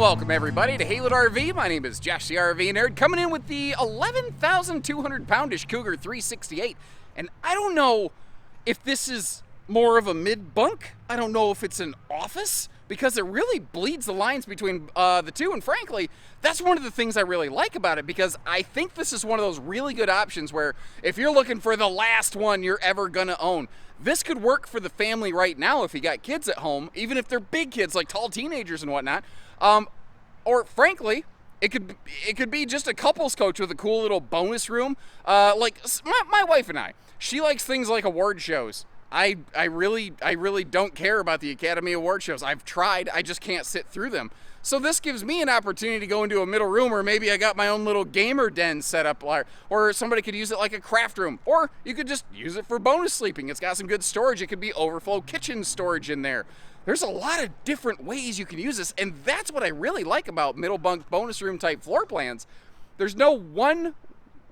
welcome everybody to Haylett RV. My name is Josh the RV Nerd, coming in with the 11,200 poundish Cougar 368. And I don't know if this is more of a mid-bunk. I don't know if it's an office, because it really bleeds the lines between the two. And frankly, that's one of the things I really like about it, because I think this is one of those really good options where if you're looking for the last one you're ever gonna own, this could work for the family right now if you got kids at home, even if they're big kids like tall teenagers and whatnot. Or frankly, it could be just a couples coach with a cool little bonus room. Like my wife and I, she likes things like award shows. I really don't care about the Academy Award shows. I've tried, I just can't sit through them. So this gives me an opportunity to go into a middle room, or maybe I got my own little gamer den set up, or somebody could use it like a craft room, or you could just use it for bonus sleeping. It's got some good storage. It could be overflow kitchen storage in there. There's a lot of different ways you can use this, and that's what I really like about middle bunk bonus room type floor plans. There's no one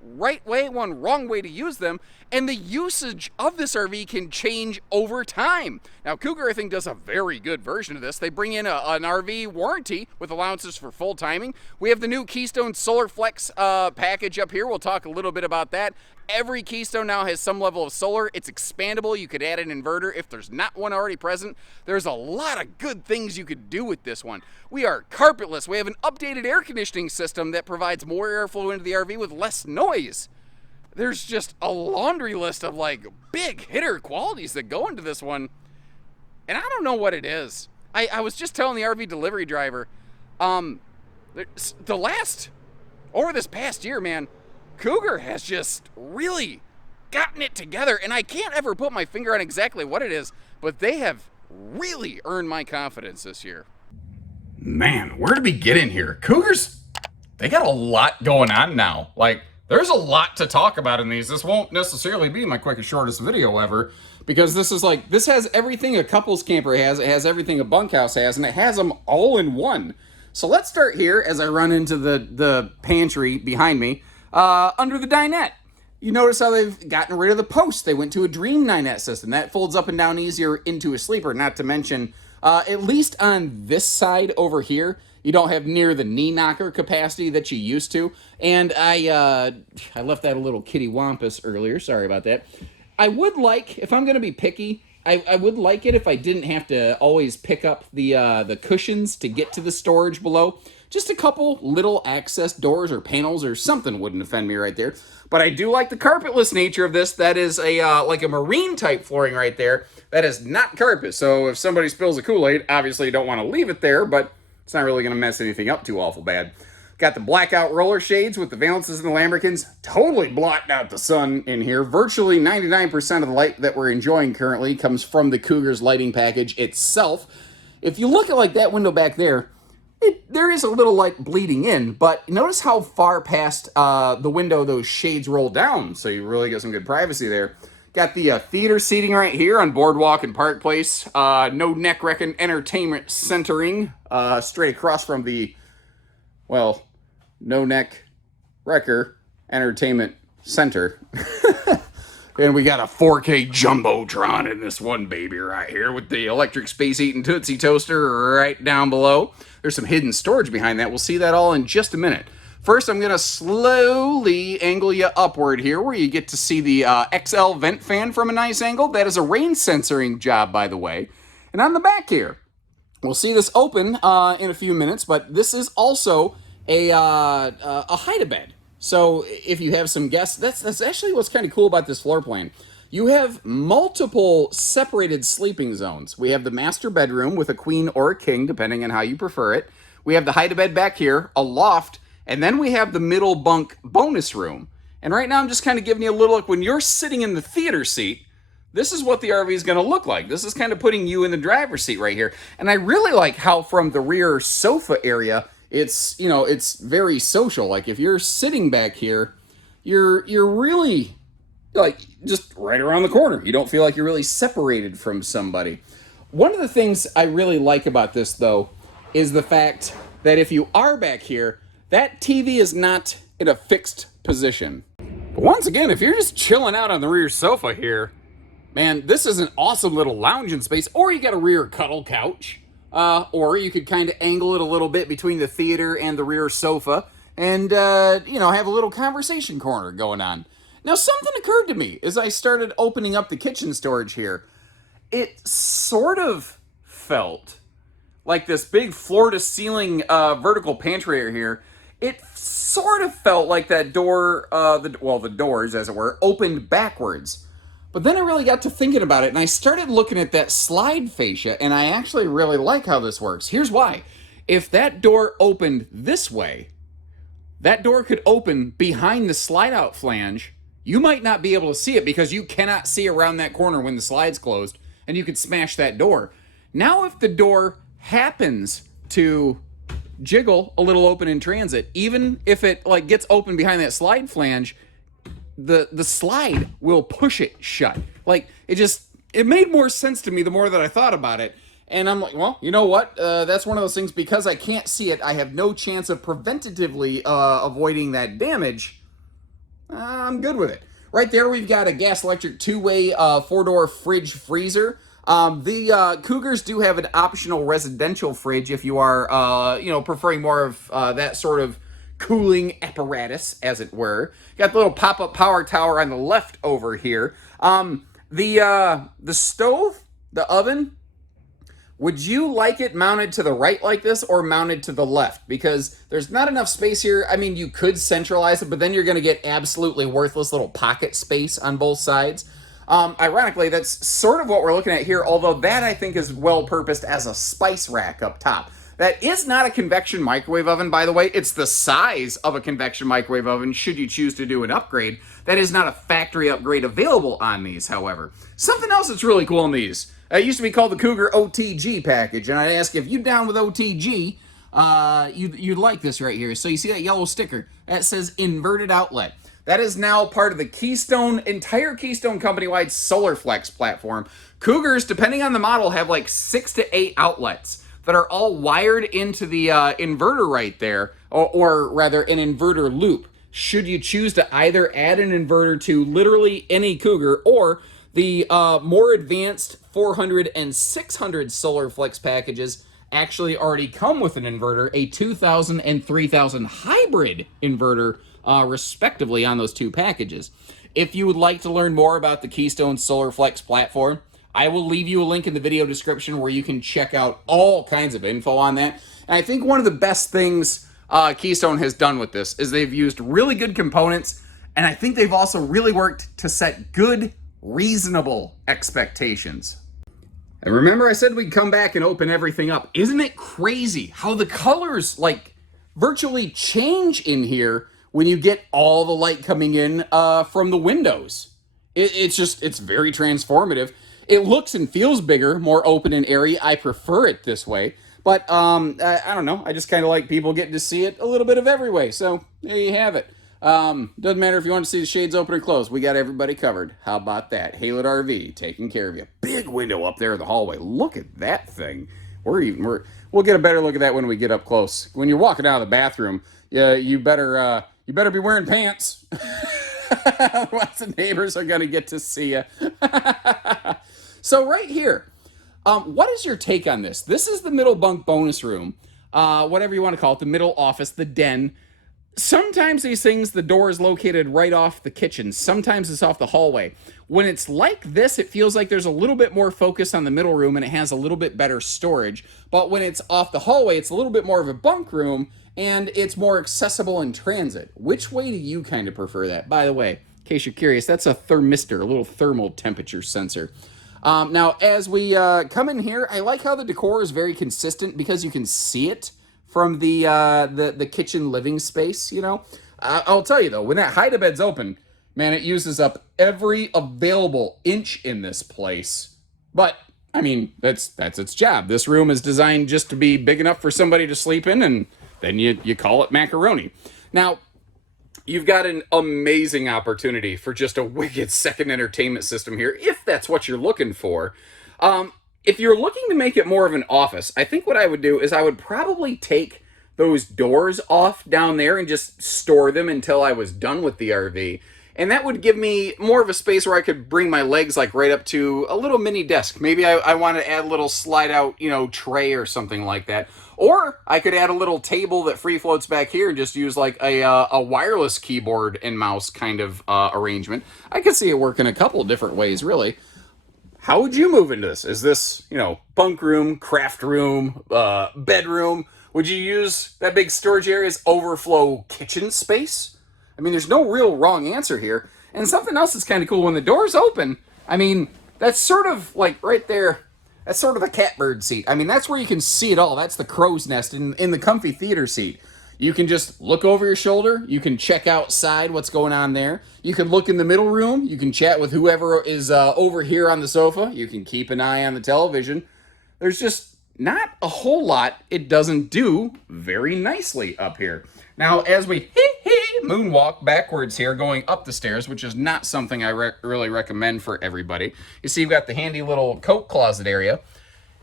right way, one wrong way to use them, and the usage of this RV can change over time. Now, Cougar, I think, does a very good version of this. They bring in an RV warranty with allowances for full timing. We have the new Keystone Solar Flex package up here. We'll talk a little bit about that. Every Keystone now has some level of solar. It's expandable. You could add an inverter if there's not one already present. There's a lot of good things you could do with this one. We are carpetless. We have an updated air conditioning system that provides more airflow into the RV with less noise. There's just a laundry list of like big hitter qualities that go into this one. And I don't know what it is. I was just telling the RV delivery driver, over this past year, man, Cougar has just really gotten it together, and I can't ever put my finger on exactly what it is, but they have really earned my confidence this year. Man, where do we get in here? Cougars, they got a lot going on now. Like, there's a lot to talk about in these. This won't necessarily be my quickest, shortest video ever, because this has everything a couples camper has. It has everything a bunkhouse has, and it has them all in one. So let's start here as I run into the pantry behind me. Under the dinette, you notice how they've gotten rid of the post. They went to a Dream dinette system. That folds up and down easier into a sleeper, not to mention, at least on this side over here, you don't have near the knee knocker capacity that you used to. And I left that a little kitty wampus earlier. Sorry about that. I would like, if I'm going to be picky, I would like it if I didn't have to always pick up the cushions to get to the storage below. Just a couple little access doors or panels or something wouldn't offend me right there. But I do like the carpetless nature of this. That is like a marine type flooring right there. That is not carpet. So if somebody spills a Kool-Aid, obviously you don't want to leave it there, but it's not really going to mess anything up too awful bad. Got the blackout roller shades with the valances and the lambrequins. Totally blotting out the sun in here. Virtually 99% of the light that we're enjoying currently comes from the Cougar's lighting package itself. If you look at like that window back there, there is a little light bleeding in, but notice how far past the window those shades roll down, so you really get some good privacy there. Got the theater seating right here on Boardwalk and Park Place. No neck wrecking entertainment centering straight across from the, well, no neck wrecker entertainment center. And we got a 4K Jumbotron in this one baby right here with the electric space eating Tootsie Toaster right down below. There's some hidden storage behind that. We'll see that all in just a minute. First, I'm going to slowly angle you upward here where you get to see the XL vent fan from a nice angle. That is a rain censoring job, by the way. And on the back here, we'll see this open in a few minutes, but this is also a hide-a-bed. So if you have some guests, that's actually what's kind of cool about this floor plan. You have multiple separated sleeping zones. We have the master bedroom with a queen or a king, depending on how you prefer it. We have the hide-a-bed back here, a loft, and then we have the middle bunk bonus room. And right now I'm just kind of giving you a little look. When you're sitting in the theater seat, this is what the RV is going to look like. This is kind of putting you in the driver's seat right here. And I really like how from the rear sofa area, it's, you know, it's very social. Like if you're sitting back here, you're really like just right around the corner. You don't feel like you're really separated from somebody. One of the things I really like about this though is the fact that if you are back here, that TV is not in a fixed position. But once again, if you're just chilling out on the rear sofa here, man, this is an awesome little lounging space, or you got a rear cuddle couch, or you could kind of angle it a little bit between the theater and the rear sofa and, have a little conversation corner going on. Now, something occurred to me as I started opening up the kitchen storage here. It sort of felt like this big floor-to-ceiling vertical pantry area here. It sort of felt like that door, the doors, as it were, opened backwards. But then I really got to thinking about it, and I started looking at that slide fascia, and I actually really like how this works. Here's why. If that door opened this way, that door could open behind the slide-out flange. You might not be able to see it because you cannot see around that corner when the slide's closed, and you could smash that door. Now, if the door happens to jiggle a little open in transit, even if it gets open behind that slide flange, the slide will push it shut. It made more sense to me the more that I thought about it. And I'm like, well, you know what? That's one of those things, because I can't see it, I have no chance of preventatively avoiding that damage. I'm good with it. Right there, we've got a gas electric two-way four-door fridge freezer. The Cougars do have an optional residential fridge if you are, preferring more of that sort of cooling apparatus, as it were. Got the little pop-up power tower on the left over here. The stove, the oven, would you like it mounted to the right like this or mounted to the left? Because there's not enough space here. I mean, you could centralize it, but then you're going to get absolutely worthless little pocket space on both sides. Ironically, that's sort of what we're looking at here, although that I think is well-purposed as a spice rack up top. That is not a convection microwave oven, by the way. It's the size of a convection microwave oven, should you choose to do an upgrade. That is not a factory upgrade available on these, however. Something else that's really cool in these. It used to be called the Cougar OTG package, and I'd ask if you're down with OTG, you'd like this right here. So you see that yellow sticker? That says inverted outlet. That is now part of the Keystone, entire Keystone company-wide SolarFlex platform. Cougars, depending on the model, have like 6 to 8 outlets that are all wired into the inverter right there, or rather an inverter loop, should you choose to either add an inverter to literally any Cougar, or the more advanced 400 and 600 SolarFlex packages actually already come with an inverter, a 2000 and 3000 hybrid inverter, respectively, on those two packages. If you would like to learn more about the Keystone SolarFlex platform, I will leave you a link in the video description where you can check out all kinds of info on that. And I think one of the best things Keystone has done with this is they've used really good components, and I think they've also really worked to set good, reasonable expectations. And remember I said we'd come back and open everything up. Isn't it crazy how the colors virtually change in here when you get all the light coming in from the windows? It's very transformative. It looks and feels bigger, more open and airy. I prefer it this way. But I don't know. I just kind of like people getting to see it a little bit of every way. So there you have it. Doesn't matter if you want to see the shades open or closed. We got everybody covered. How about that? Haylett RV taking care of you. Big window up there in the hallway. Look at that thing. We'll get a better look at that when we get up close. When you're walking out of the bathroom, you better be wearing pants. Lots of neighbors are gonna get to see you. So right here, what is your take on this? This is the middle bunk bonus room, whatever you want to call it, the middle office, the den. Sometimes these things, the door is located right off the kitchen. Sometimes it's off the hallway. When it's like this, it feels like there's a little bit more focus on the middle room and it has a little bit better storage. But when it's off the hallway, it's a little bit more of a bunk room and it's more accessible in transit. Which way do you kind of prefer that? By the way, in case you're curious, that's a thermistor, a little thermal temperature sensor. Now, as we come in here, I like how the decor is very consistent because you can see it from the kitchen living space, you know. I'll tell you, though, when that hide-a-bed's open, man, it uses up every available inch in this place. But, I mean, that's its job. This room is designed just to be big enough for somebody to sleep in, and then you call it macaroni. Now, you've got an amazing opportunity for just a wicked second entertainment system here, if that's what you're looking for. If you're looking to make it more of an office, I think what I would do is I would probably take those doors off down there and just store them until I was done with the RV. And that would give me more of a space where I could bring my legs like right up to a little mini desk. Maybe I want to add a little slide out, tray or something like that. Or I could add a little table that free floats back here and just use like a wireless keyboard and mouse kind of arrangement. I could see it working a couple different ways, really. How would you move into this? Is this, bunk room, craft room, bedroom? Would you use that big storage area as overflow kitchen space? I mean, there's no real wrong answer here. And something else that's kind of cool, when the doors open, I mean, that's sort of like right there, that's sort of a catbird seat. I mean, that's where you can see it all. That's the crow's nest in the comfy theater seat. You can just look over your shoulder. You can check outside what's going on there. You can look in the middle room. You can chat with whoever is over here on the sofa. You can keep an eye on the television. There's just not a whole lot it doesn't do very nicely up here. Now, as we moonwalk backwards here, going up the stairs, which is not something I really recommend for everybody. You see, you've got the handy little coat closet area.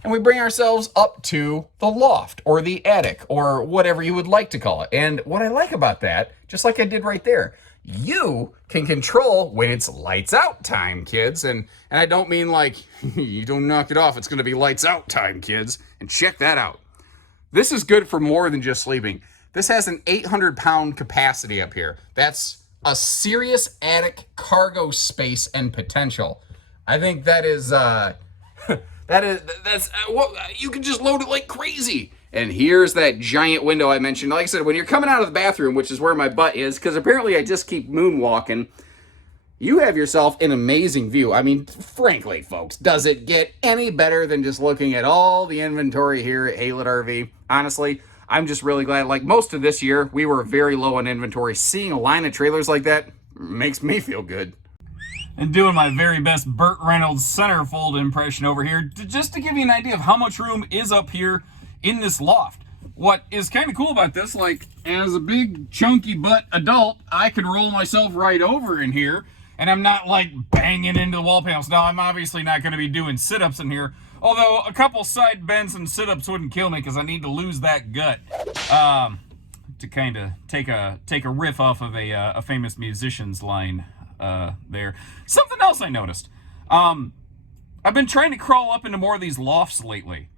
And we bring ourselves up to the loft or the attic or whatever you would like to call it. And what I like about that, just like I did right there, you can control when it's lights out time, kids. And I don't mean like, you don't knock it off, it's going to be lights out time, kids. And check that out. This is good for more than just sleeping. This has an 800-pound capacity up here. That's a serious attic cargo space and potential. I think that is... That's what you can just load it like crazy. And here's that giant window I mentioned. Like I said, when you're coming out of the bathroom, which is where my butt is, because apparently I just keep moonwalking, you have yourself an amazing view. I mean, frankly, folks, does it get any better than just looking at all the inventory here at Haylet RV? Honestly, I'm just really glad. Like most of this year, we were very low on inventory. Seeing a line of trailers like that makes me feel good. And doing my very best Burt Reynolds centerfold impression over here, just to give you an idea of how much room is up here in this loft. What is kind of cool about this, like, as a big chunky butt adult, I can roll myself right over in here, and I'm not like banging into the wall panels. Now, I'm obviously not going to be doing sit-ups in here, although a couple side bends and sit-ups wouldn't kill me because I need to lose that gut. To kind of take a riff off of a famous musician's line there. Something else I noticed. I've been trying to crawl up into more of these lofts lately.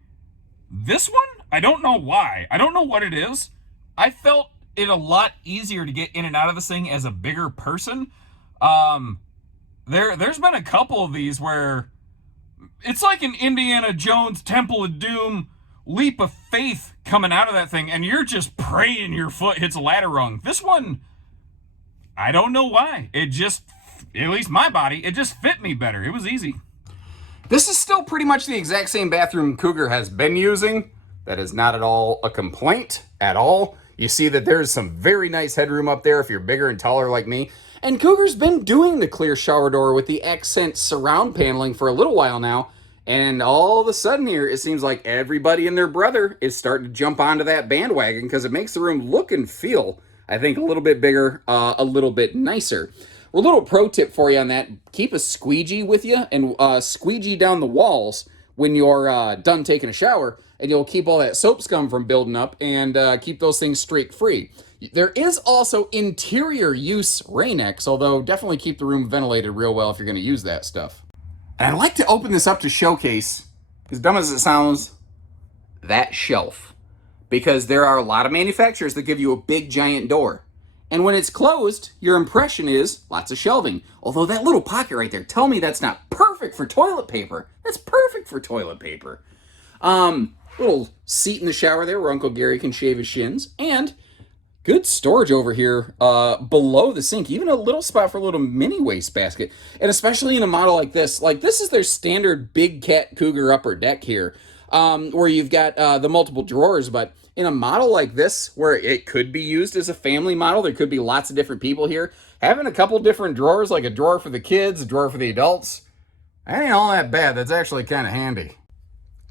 This one, I don't know why. I don't know what it is. I felt it a lot easier to get in and out of this thing as a bigger person. There's been a couple of these where it's like an Indiana Jones Temple of Doom leap of faith coming out of that thing, and you're just praying your foot hits a ladder rung. This one, I don't know why. It just, at least my body, it just fit me better. It was easy. This is still pretty much the exact same bathroom Cougar has been using. That is not at all a complaint at all. You see that there's some very nice headroom up there if you're bigger and taller like me. And Cougar's been doing the clear shower door with the accent surround paneling for a little while now. And all of a sudden here, it seems like everybody and their brother is starting to jump onto that bandwagon because it makes the room look and feel, I think, a little bit bigger, a little bit nicer. Well, a little pro tip for you on that, keep a squeegee with you and squeegee down the walls when you're done taking a shower, and you'll keep all that soap scum from building up and keep those things streak free. There is also interior use Rain-X, although definitely keep the room ventilated real well if you're going to use that stuff. And I'd like to open this up to showcase, as dumb as it sounds, that shelf. Because there are a lot of manufacturers that give you a big giant door. And when it's closed, your impression is lots of shelving. Although that little pocket right there, tell me that's not perfect for toilet paper. That's perfect for toilet paper. Little seat in the shower there where Uncle Gary can shave his shins. And good storage over here below the sink. Even a little spot for a little mini wastebasket. And especially in a model like this. Like, this is their standard big cat Cougar upper deck here. Where you've got the multiple drawers, but in a model like this, where it could be used as a family model, there could be lots of different people here, having a couple different drawers, like a drawer for the kids, a drawer for the adults, that ain't all that bad. That's actually kind of handy.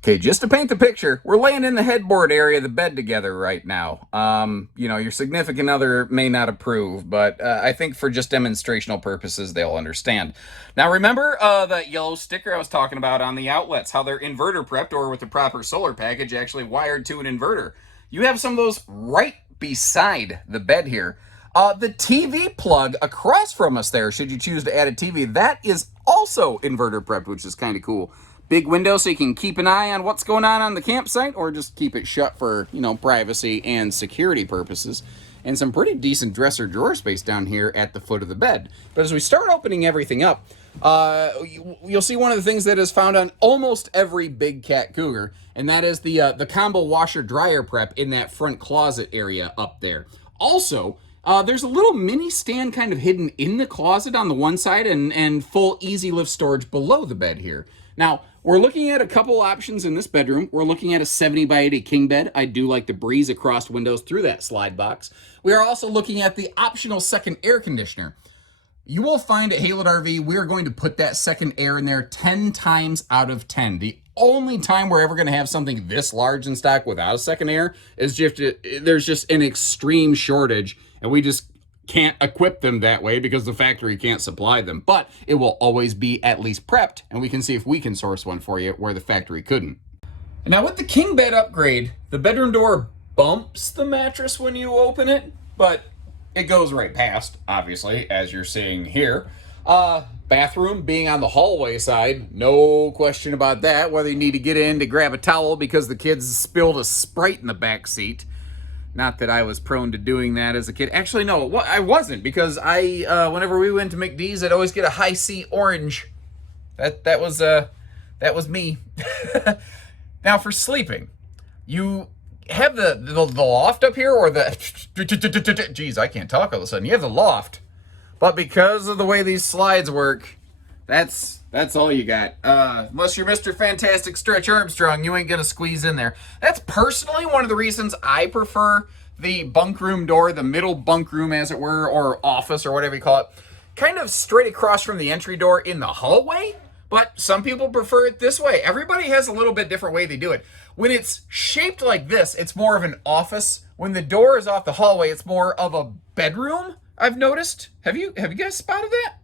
Okay, just to paint the picture, we're laying in the headboard area of the bed together right now. Your significant other may not approve, but I think for just demonstrational purposes, they'll understand. Now, remember that yellow sticker I was talking about on the outlets, how they're inverter prepped or with the proper solar package actually wired to an inverter. You have some of those right beside the bed here. The TV plug across from us there, should you choose to add a TV, that is also inverter prepped, which is kind of cool. Big window so you can keep an eye on what's going on the campsite, or just keep it shut for, you know, privacy and security purposes. And some pretty decent dresser drawer space down here at the foot of the bed. But as we start opening everything up, you'll see one of the things that is found on almost every big cat Cougar, and that is the combo washer dryer prep in that front closet area up there. Also, there's a little mini stand kind of hidden in the closet on the one side, and full easy lift storage below the bed here. Now, we're looking at a couple options in this bedroom. We're looking at a 70 by 80 king bed. I do like the breeze across windows through that slide box. We are also looking at the optional second air conditioner. You will find at Haylett RV, we are going to put that second air in there 10 times out of 10. The only time we're ever going to have something this large in stock without a second air is if there's just an extreme shortage, and we just can't equip them that way because the factory can't supply them. But it will always be at least prepped, and we can see if we can source one for you where the factory couldn't. Now with the king bed upgrade, the bedroom door bumps the mattress when you open it, but it goes right past, obviously, as you're seeing here. Bathroom being on the hallway side, no question about that, whether you need to get in to grab a towel because the kids spilled a Sprite in the back seat. Not that I was prone to doing that as a kid. Actually, no, I wasn't, because whenever we went to McD's, I'd always get a high C orange. That was me. Now for sleeping, you have the loft up here, or the geez, I can't talk all of a sudden. You have the loft, but because of the way these slides work, that's all you got. Unless you're Mr. Fantastic Stretch Armstrong, you ain't gonna squeeze in there. That's personally one of the reasons I prefer the bunk room door, the middle bunk room as it were, or office or whatever you call it, kind of straight across from the entry door in the hallway. But some people prefer it this way. Everybody has a little bit different way they do it. When it's shaped like this, it's more of an office. When the door is off the hallway, it's more of a bedroom, I've noticed. Have you guys spotted that?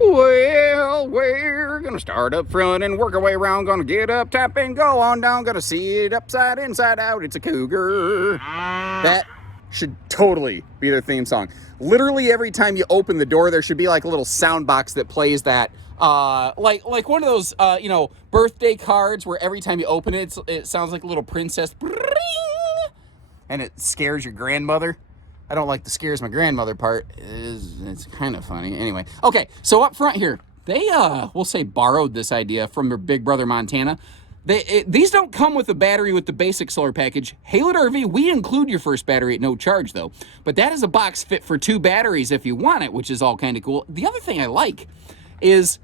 Well, we're gonna start up front and work our way around. Gonna get up, tap, and go on down. Gonna see it upside, inside out. It's a Cougar. That should totally be their theme song. Literally every time you open the door, there should be like a little sound box that plays that. Like one of those, birthday cards where every time you open it, it sounds like a little princess. And it scares your grandmother. I don't like the scares my grandmother part. It's kind of funny. Anyway, okay, so up front here, they, we'll say borrowed this idea from their big brother Montana. These don't come with a battery with the basic solar package. Haylett RV, we include your first battery at no charge though. But that is a box fit for 2 batteries if you want it, which is all kind of cool. The other thing I like is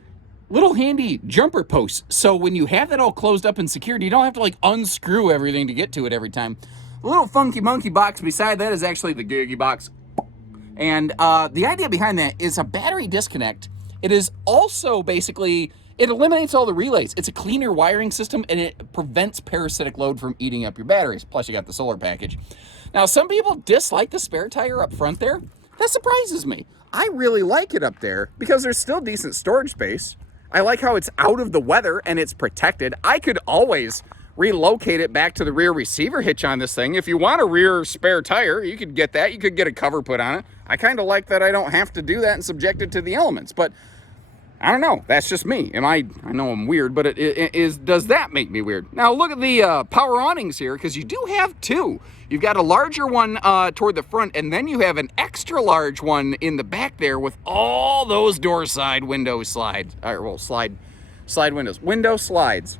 little handy jumper posts. So when you have that all closed up and secured, you don't have to like unscrew everything to get to it every time. The little funky monkey box beside that is actually the Giggy box. And the idea behind that is a battery disconnect. It is also basically, it eliminates all the relays. It's a cleaner wiring system, and it prevents parasitic load from eating up your batteries. Plus you got the solar package. Now some people dislike the spare tire up front there. That surprises me. I really like it up there because there's still decent storage space. I like how it's out of the weather and it's protected. I could always relocate it back to the rear receiver hitch on this thing. If you want a rear spare tire, you could get that. You could get a cover put on it. I kind of like that I don't have to do that and subject it to the elements, but I don't know. That's just me. I know I'm weird, but does that make me weird? Now look at the power awnings here, because you do have 2. You've got a larger one toward the front, and then you have an extra large one in the back there with all those door side window slides. Well, slide windows. Window slides.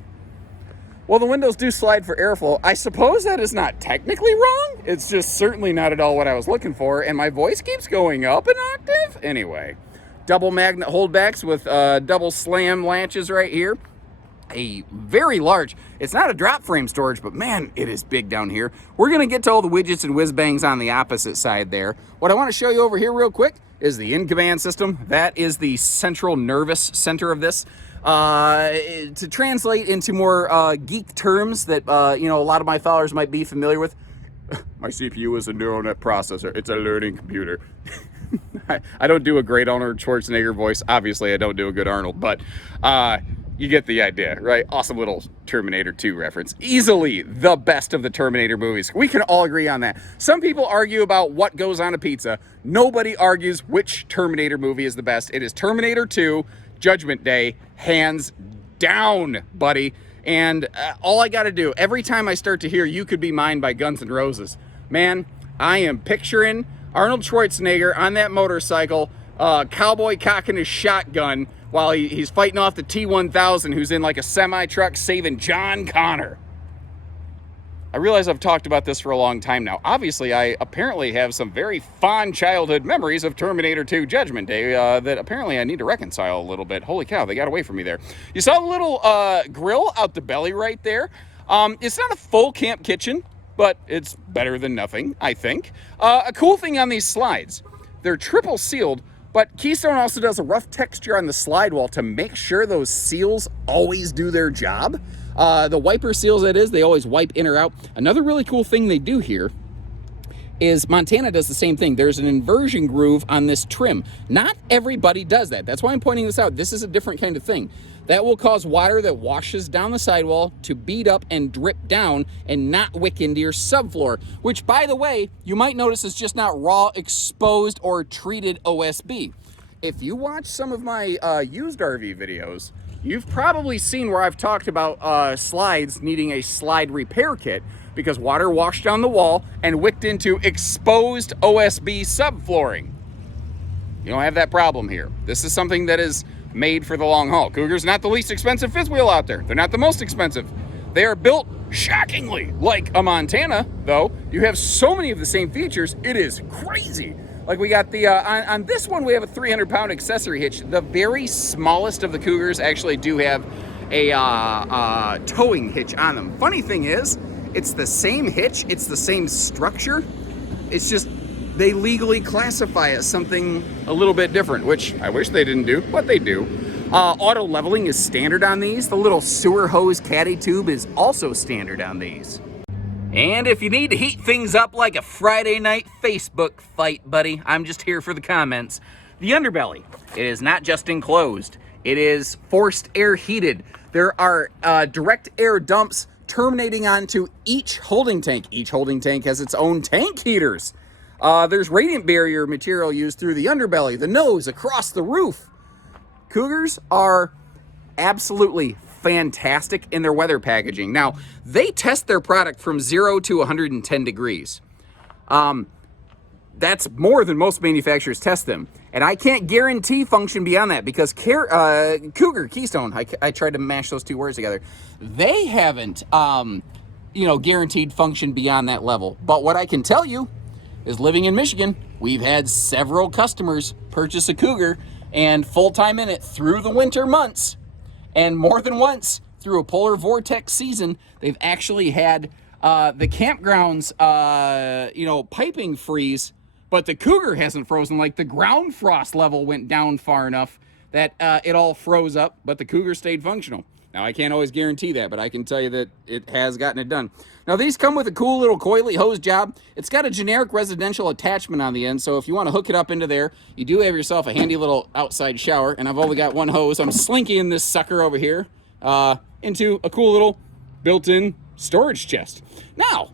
Well, the windows do slide for airflow. I suppose that is not technically wrong. It's just certainly not at all what I was looking for, and my voice keeps going up an octave. Anyway, double magnet holdbacks with double slam latches right here. A very large, it's not a drop frame storage, but man, it is big down here. We're gonna get to all the widgets and whiz bangs on the opposite side there. What I wanna show you over here real quick is the in-command system. That is the central nervous center of this. To translate into more geek terms that a lot of my followers might be familiar with, my CPU is a neural net processor. It's a learning computer. I don't do a great Arnold Schwarzenegger voice. Obviously, I don't do a good Arnold, but you get the idea, right? Awesome little Terminator 2 reference. Easily the best of the Terminator movies. We can all agree on that. Some people argue about what goes on a pizza. Nobody argues which Terminator movie is the best. It is Terminator 2, Judgment Day, hands down, buddy. And all I got to do, every time I start to hear You Could Be Mine by Guns N' Roses, man, I am picturing Arnold Schwarzenegger on that motorcycle, cowboy cocking his shotgun while he's fighting off the T-1000 who's in like a semi-truck saving John Connor. I realize I've talked about this for a long time now. Obviously, I apparently have some very fond childhood memories of Terminator 2 Judgment Day that apparently I need to reconcile a little bit. Holy cow, they got away from me there. You saw the little grill out the belly right there? It's not a full camp kitchen, but it's better than nothing, I think. A cool thing on these slides, they're triple sealed, but Keystone also does a rough texture on the slide wall to make sure those seals always do their job. The wiper seals, that is, they always wipe in or out. Another really cool thing they do here is Montana does the same thing. There's an inversion groove on this trim. Not everybody does that. That's why I'm pointing this out. This is a different kind of thing. That will cause water that washes down the sidewall to bead up and drip down and not wick into your subfloor, which, by the way, you might notice is just not raw, exposed, or treated OSB. If you watch some of my used RV videos, you've probably seen where I've talked about slides needing a slide repair kit because water washed down the wall and wicked into exposed OSB subflooring. You don't have that problem here. This is something that is made for the long haul. Cougar's not the least expensive fifth wheel out there. They're not the most expensive. They are built shockingly like a Montana, though. You have so many of the same features, it is crazy. Like we got the, on this one, we have a 300-pound accessory hitch. The very smallest of the Cougars actually do have a towing hitch on them. Funny thing is, it's the same hitch, it's the same structure. It's just, they legally classify as something a little bit different, which I wish they didn't do, but they do. Auto leveling is standard on these. The little sewer hose caddy tube is also standard on these. And if you need to heat things up like a Friday night Facebook fight, buddy, I'm just here for the comments. The underbelly, it is not just enclosed. It is forced air heated. There are direct air dumps terminating onto each holding tank. Each holding tank has its own tank heaters. There's radiant barrier material used through the underbelly, the nose, across the roof. Cougars are absolutely fantastic in their weather packaging. Now, they test their product from 0 to 110 degrees. That's more than most manufacturers test them. And I can't guarantee function beyond that because Cougar, Keystone, I tried to mash those two words together. They haven't, guaranteed function beyond that level. But what I can tell you is living in Michigan, we've had several customers purchase a Cougar and full-time in it through the winter months. And more than once, through a polar vortex season, they've actually had the campgrounds, piping freeze, but the Cougar hasn't frozen. Like the ground frost level went down far enough that it all froze up, but the Cougar stayed functional. Now, I can't always guarantee that, but I can tell you that it has gotten it done. Now, these come with a cool little coily hose job. It's got a generic residential attachment on the end, so if you want to hook it up into there, you do have yourself a handy little outside shower, and I've only got one hose. I'm slinking this sucker over here into a cool little built-in storage chest. Now,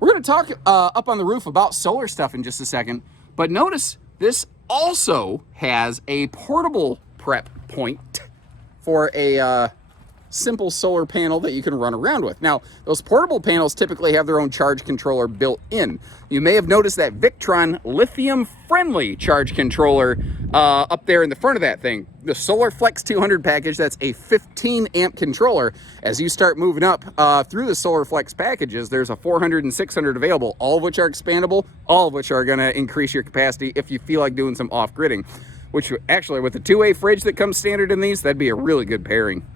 we're going to talk up on the roof about solar stuff in just a second, but notice this also has a portable prep point for a simple solar panel that you can run around with. Now, those portable panels typically have their own charge controller built in. You may have noticed that Victron lithium-friendly charge controller up there in the front of that thing. The Solar Flex 200 package, that's a 15-amp controller. As you start moving up through the Solar Flex packages, there's a 400 and 600 available, all of which are expandable, all of which are going to increase your capacity if you feel like doing some off-gridding, which actually, with the two-way fridge that comes standard in these, that'd be a really good pairing.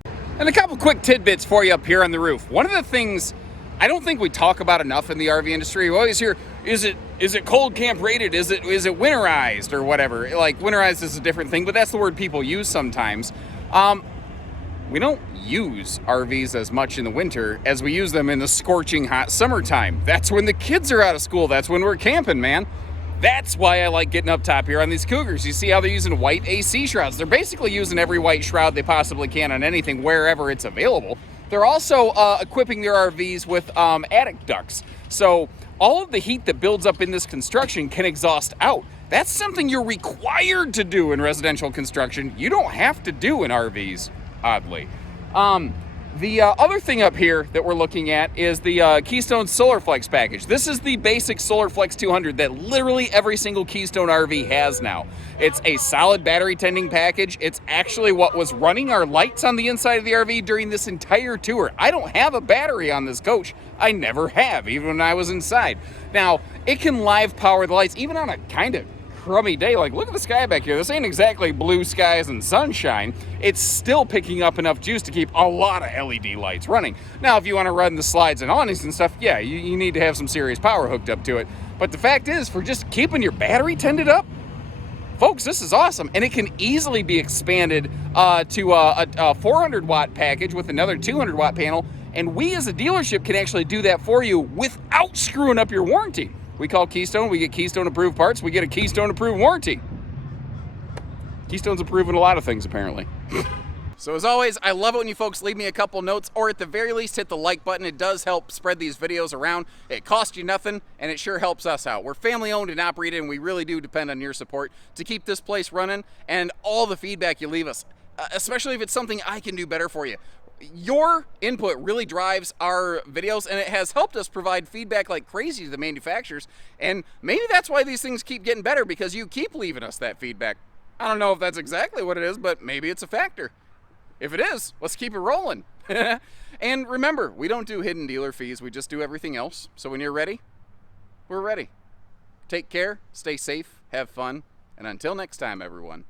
And a couple quick tidbits for you up here on the roof. One of the things I don't think we talk about enough in the RV industry, we always hear, is it cold camp rated? Is it winterized or whatever? Like, winterized is a different thing, but that's the word people use sometimes. We don't use RVs as much in the winter as we use them in the scorching hot summertime. That's when the kids are out of school. That's when we're camping, man. That's why I like getting up top here on these Cougars. You see how they're using white AC shrouds. They're basically using every white shroud they possibly can on anything wherever it's available. They're also equipping their RVs with attic ducts. So all of the heat that builds up in this construction can exhaust out. That's something you're required to do in residential construction. You don't have to do in RVs, oddly. The other thing up here that we're looking at is the Keystone Solar Flex package. This is the basic Solar Flex 200 that literally every single Keystone RV has now. It's a solid battery tending package. It's actually what was running our lights on the inside of the RV during this entire tour. I don't have a battery on this coach. I never have, even when I was inside. Now, it can live power the lights, even on a kind of crummy day. Like, look at the sky back here. This ain't exactly blue skies and sunshine. It's still picking up enough juice to keep a lot of LED lights running. Now, if you want to run the slides and awnings and stuff, yeah, you need to have some serious power hooked up to it. But the fact is, for just keeping your battery tended up, folks, this is awesome. And it can easily be expanded to a 400 watt package with another 200 watt panel. And we as a dealership can actually do that for you without screwing up your warranty. We call Keystone, we get Keystone approved parts, we get a Keystone approved warranty. Keystone's approving a lot of things, apparently. So as always, I love it when you folks leave me a couple notes, or at the very least hit the like button. It does help spread these videos around. It costs you nothing, and it sure helps us out. We're family owned and operated, and we really do depend on your support to keep this place running, and all the feedback you leave us, especially if it's something I can do better for you. Your input really drives our videos, and it has helped us provide feedback like crazy to the manufacturers. And maybe that's why these things keep getting better, because you keep leaving us that feedback. I don't know if that's exactly what it is, but maybe it's a factor. If it is, let's keep it rolling. And remember, we don't do hidden dealer fees. We just do everything else. So when you're ready, we're ready. Take care, stay safe, have fun, and until next time, everyone.